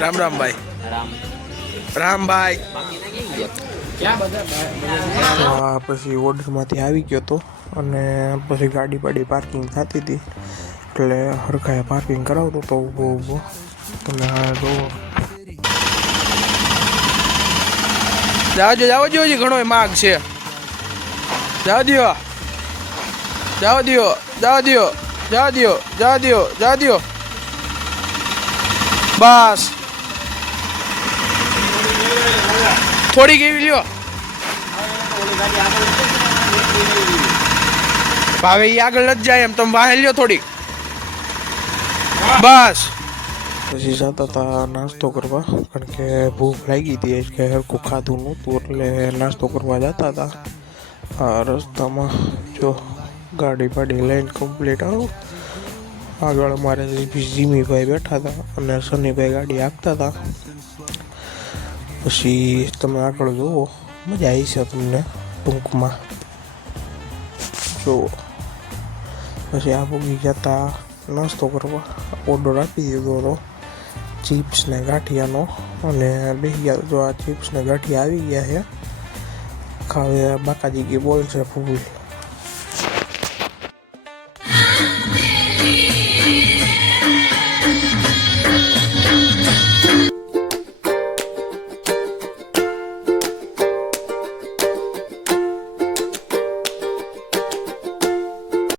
રામ રામ ભાઈ. રામ ભાઈ. પછી ઓર્ડરમાંથી આવી ગયો તો અને પછી ગાડી પાડી પાર્કિંગ થતી હતી એટલે હરખાએ પાર્કિંગ કરાવતો તો ઊભો અને જો જાવ જો હજી ઘણો માગ છે. જાવ દો બસ થોડી કેવી લ્યો ભાવે એ આગળ નથી જાય એમ તમે વાહે લ્યો થોડીક બસ. પછી જતા હતા નાસ્તો કરવા કારણ કે ભૂખ લાગી હતી કે હરખું ખાધું નહોતું એટલે નાસ્તો કરવા જતા હતા. આ રસ્તામાં જો ગાડી પાડી લઈને કમ્પ્લીટ આવું આગળ અમારે જીમીભાઈ બેઠા હતા અને સનીભાઈ ગાડી હાંકતા હતા. પછી તમે આગળ જુઓ મજા આવી છે તમને ટૂંકમાં જુઓ. પછી આ ભૂગી જતા નાસ્તો કરવા ઓર્ડર આપી દીધો હતો ચિપ્સ ને ગાંઠિયાનો અને બેસી ગયા. જો આ ચિપ્સ ને ગાંઠિયા આવી ગયા છે ખાવે બાકાજી કી બોલ છે ફૂલ.